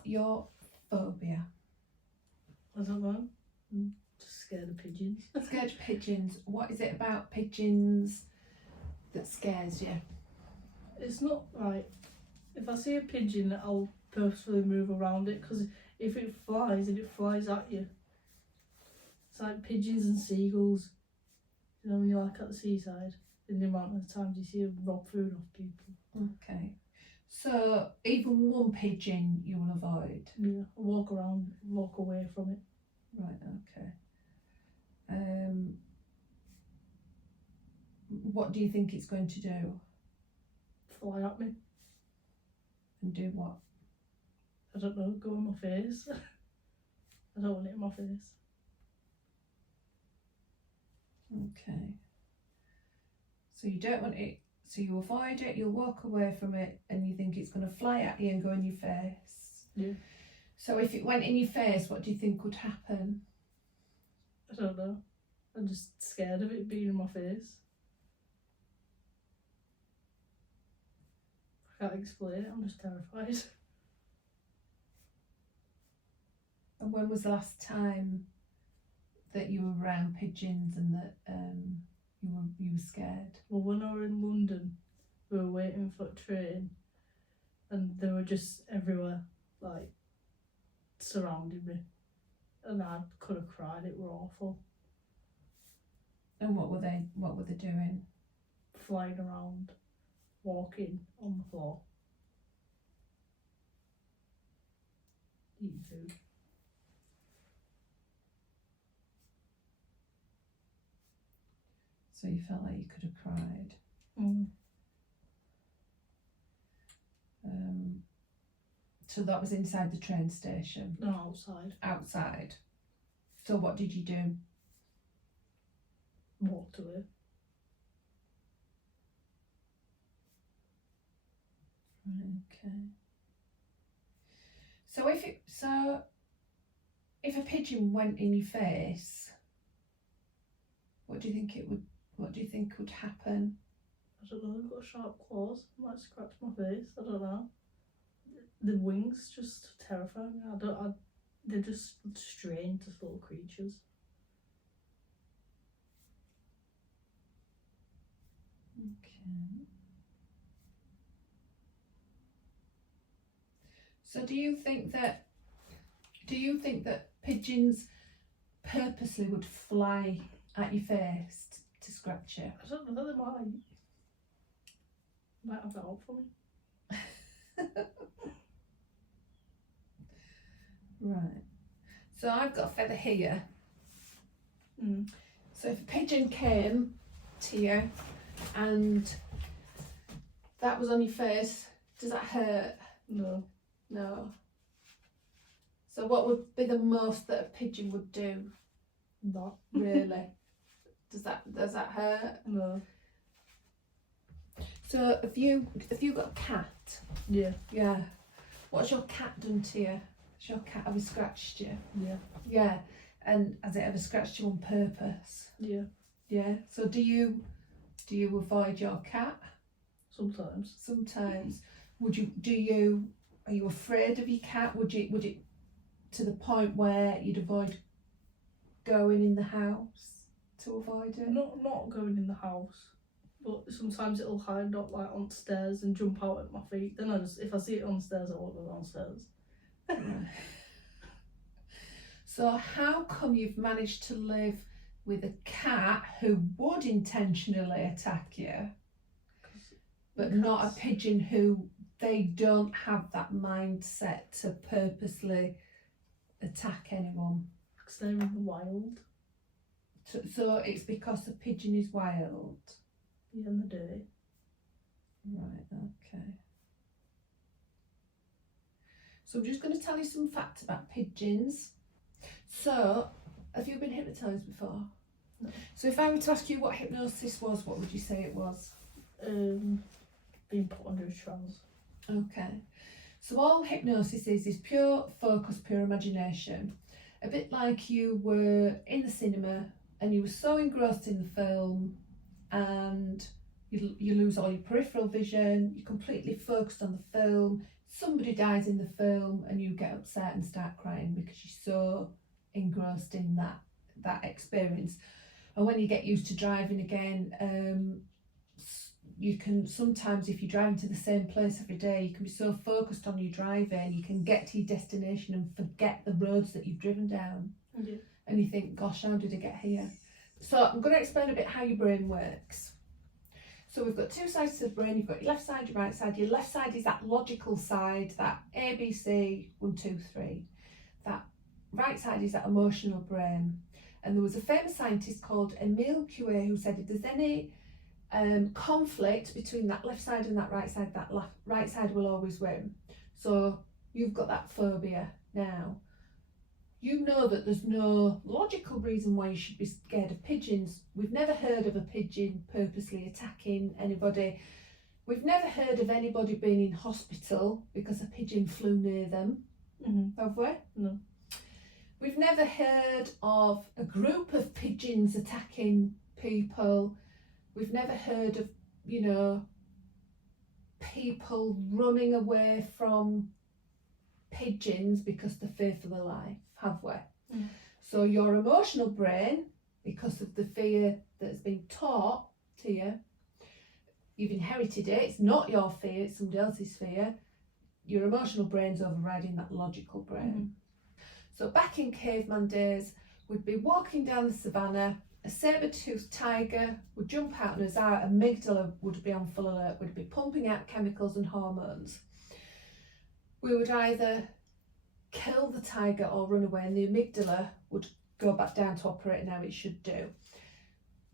about your phobia? I don't know. I'm just scared of pigeons. Scared of pigeons. What is it about pigeons that scares you? It's not like, if I see a pigeon, I'll purposefully move around it, because if it flies at you. It's like pigeons and seagulls. You know, when you're like at the seaside, in the amount of times you see them rob food off people. Okay. So even one pigeon you will avoid? Yeah, I walk away from it. Right, okay. What do you think it's going to do? Fly at me. And do what? I don't know, go in my face. I don't want it in my face. Okay. So you don't want it, so you avoid it, you'll walk away from it, and you think it's going to fly at you and go in your face. Yeah. So if it went in your face, what do you think would happen? I don't know. I'm just scared of it being in my face. I can't explain it, I'm just terrified. And when was the last time that you were around pigeons and that you were scared? Well, when I were in London, we were waiting for a train, and they were just everywhere, like surrounding me, and I could have cried. It were awful. And what were they doing? Flying around, walking on the floor, eating food. So you felt like you could have cried. So that was inside the train station? No, outside. Outside. So what did you do? Walked away. Okay. So if a pigeon went in your face, what do you think would happen? I don't know, they've got sharp claws, might scratch my face, I don't know. The wings just terrify me. They're just strange, just little creatures. Okay. So do you think that pigeons purposely would fly at your face to scratch you? I don't know, they might have that up for me. Right. So I've got a feather here. So if a pigeon came to you and that was on your face, does that hurt? No. No. So what would be the most that a pigeon would do? Not Really? Does that hurt? No. So have you got a cat? Yeah. Yeah. What's your cat done to you? Has your cat ever scratched you? Yeah. Yeah. And has it ever scratched you on purpose? Yeah. Yeah. So do you avoid your cat? Sometimes. Sometimes. Are you afraid of your cat? Would it to the point where you'd avoid going in the house to avoid it? Not going in the house, but sometimes it'll hide up like on stairs and jump out at my feet. Then if I see it on stairs, I won't go downstairs. Right. So how come you've managed to live with a cat who would intentionally attack you, but not a pigeon who they don't have that mindset to purposely attack anyone? Because they're in the wild. So it's because the pigeon is wild? Yeah, in the day. Right, okay. So I'm just going to tell you some facts about pigeons. So, have you been hypnotised before? No. So if I were to ask you what hypnosis was, what would you say it was? Being put under a trance. Okay. So all hypnosis is pure focus, pure imagination. A bit like you were in the cinema and you were so engrossed in the film and you lose all your peripheral vision, you're completely focused on the film, somebody dies in the film and you get upset and start crying because you're so engrossed in that experience. And when you get used to driving again, you can sometimes, if you're driving to the same place every day, you can be so focused on your driving, you can get to your destination and forget the roads that you've driven down. Yeah. And you think, gosh, how did I get here? So I'm going to explain a bit how your brain works. So we've got two sides to the brain. You've got your left side, your right side. Your left side is that logical side, that ABC, 1, 2, 3. That right side is that emotional brain. And there was a famous scientist called Emile Coué who said if there's any conflict between that left side and that right side, that right side will always win. So you've got that phobia now. You know that there's no logical reason why you should be scared of pigeons. We've never heard of a pigeon purposely attacking anybody. We've never heard of anybody being in hospital because a pigeon flew near them. Have we? No. We've never heard of a group of pigeons attacking people. We've never heard of, people running away from pigeons because they fear for their life, have we? So your emotional brain, because of the fear that's been taught to you, you've inherited it. It's not your fear, it's somebody else's fear. Your emotional brain's overriding that logical brain. So back in caveman days, we'd be walking down the savannah, a saber-toothed tiger would jump out and our amygdala would be on full alert. We'd be pumping out chemicals and hormones. We would either kill the tiger or run away, and the amygdala would go back down to operating how it should do.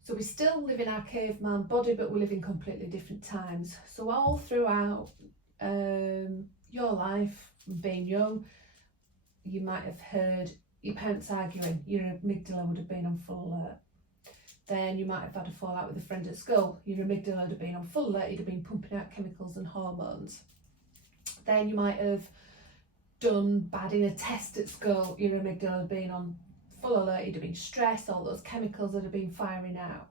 So we still live in our caveman body, but we live in completely different times. So all throughout your life, being young, you might have heard your parents arguing, your amygdala would have been on full alert. Then you might have had a fallout with a friend at school, your amygdala would have been on full alert, you'd have been pumping out chemicals and hormones. Then you might have done bad in a test at school, your amygdala had been on full alert, you'd have been stressed, all those chemicals that have been firing out.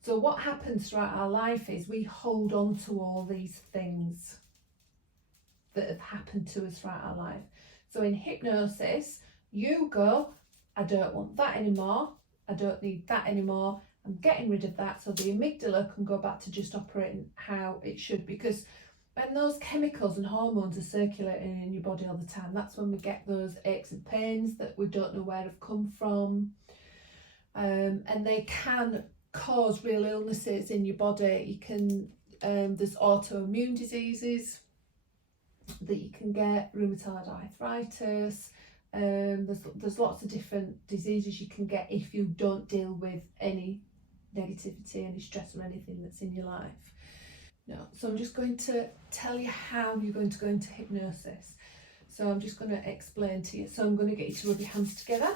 So what happens throughout our life is we hold on to all these things that have happened to us throughout our life. So in hypnosis, you go, I don't want that anymore, I don't need that anymore, I'm getting rid of that, so the amygdala can go back to just operating how it should, because when those chemicals and hormones are circulating in your body all the time, that's when we get those aches and pains that we don't know where they've come from. And they can cause real illnesses in your body. You can, there's autoimmune diseases that you can get, rheumatoid arthritis. There's lots of different diseases you can get if you don't deal with any negativity, any stress or anything that's in your life. No, so I'm just going to tell you how you're going to go into hypnosis. So I'm just going to explain to you. So I'm going to get you to rub your hands together.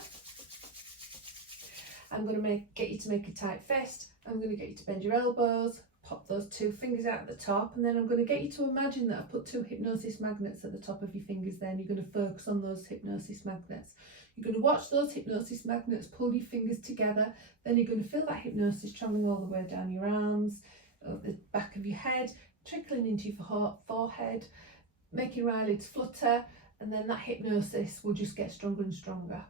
I'm going to get you to make a tight fist. I'm going to get you to bend your elbows, pop those two fingers out at the top, and then I'm going to get you to imagine that I've put two hypnosis magnets at the top of your fingers there, and you're going to focus on those hypnosis magnets. You're going to watch those hypnosis magnets pull your fingers together, then you're going to feel that hypnosis travelling all the way down your arms, up the back of your head, trickling into your forehead, making your eyelids flutter, and then that hypnosis will just get stronger and stronger.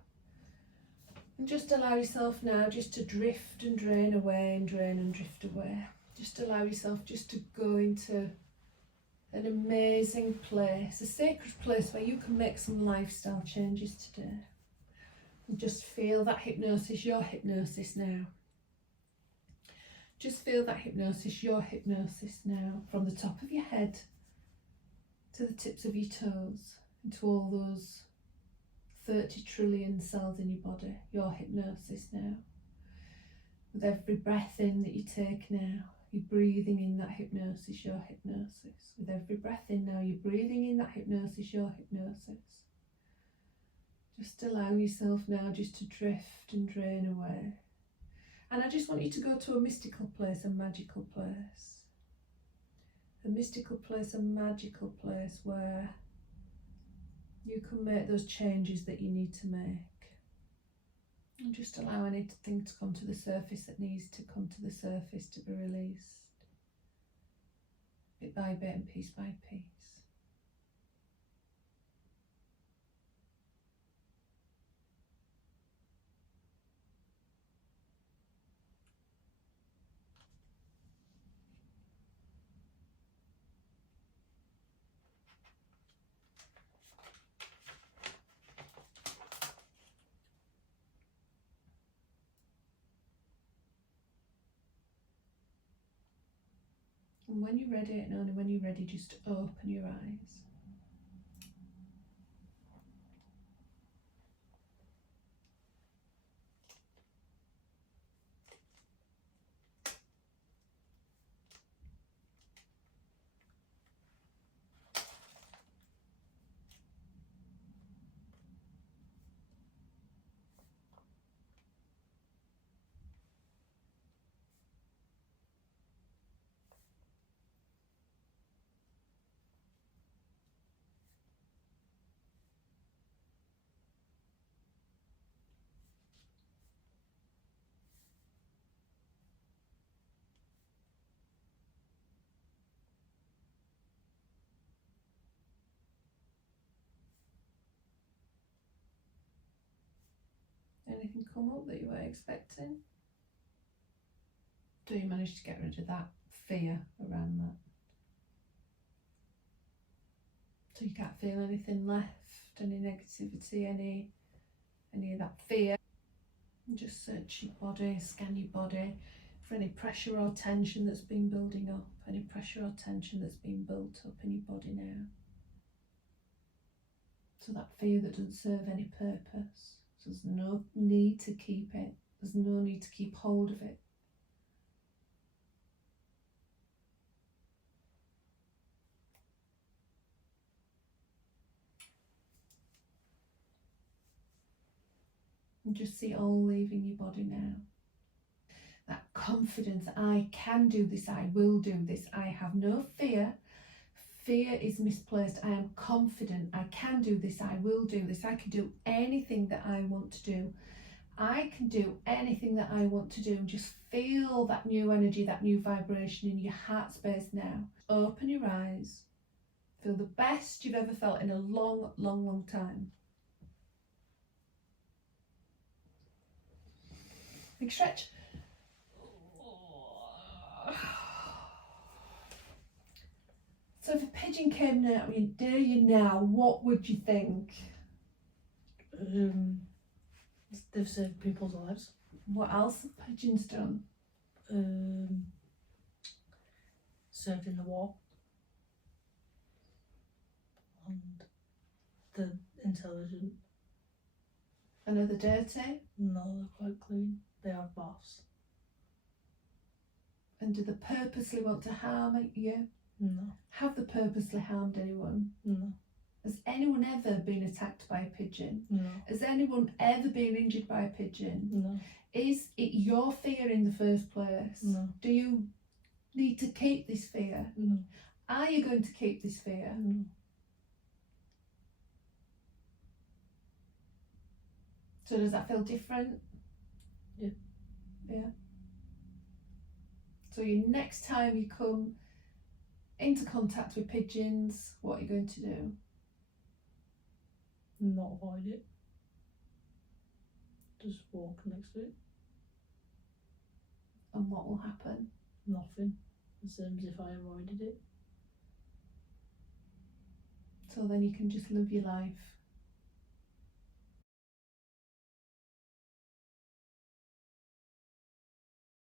And just allow yourself now just to drift and drain away and drain and drift away. Just allow yourself just to go into an amazing place, a sacred place where you can make some lifestyle changes today. And just feel that hypnosis, your hypnosis now. Just feel that hypnosis, your hypnosis now, from the top of your head to the tips of your toes, into all those 30 trillion cells in your body, your hypnosis now. With every breath in that you take now, you're breathing in that hypnosis, your hypnosis. With every breath in now, you're breathing in that hypnosis, your hypnosis. Just allow yourself now just to drift and drain away. And I just want you to go to a mystical place, a magical place. A mystical place, a magical place where you can make those changes that you need to make. And just allow anything to come to the surface that needs to come to the surface to be released. Bit by bit and piece by piece. And when you're ready, and only when you're ready, just open your eyes. Anything come up that you weren't expecting? Do you manage to get rid of that fear around that? So you can't feel anything left, any negativity, any of that fear. And just search your body, scan your body for any pressure or tension that's been building up, any pressure or tension that's been built up in your body now. So that fear that doesn't serve any purpose. So there's no need to keep it. There's no need to keep hold of it. And just see it all leaving your body now. That confidence, I can do this, I will do this, I have no fear. Fear is misplaced. I am confident, I can do this, I will do this, I can do anything that I want to do. I can do anything that I want to do. And just feel that new energy, that new vibration in your heart space now. Open your eyes. Feel the best you've ever felt in a long, long, long time. Big stretch. So if a pigeon came near you now, what would you think? They've saved people's lives. What else have pigeons done? Served in the war. And they're intelligent. And are they dirty? No, they're quite clean. They have baths. And do they purposely want to harm you? No. Have they purposely harmed anyone? No. Has anyone ever been attacked by a pigeon? No. Has anyone ever been injured by a pigeon? No. Is it your fear in the first place? No. Do you need to keep this fear? No. Are you going to keep this fear? No. So does that feel different? Yeah. Yeah. So next time you come into contact with pigeons, what are you going to do? Not avoid it. Just walk next to it. And what will happen? Nothing. The same as if I avoided it. So then you can just live your life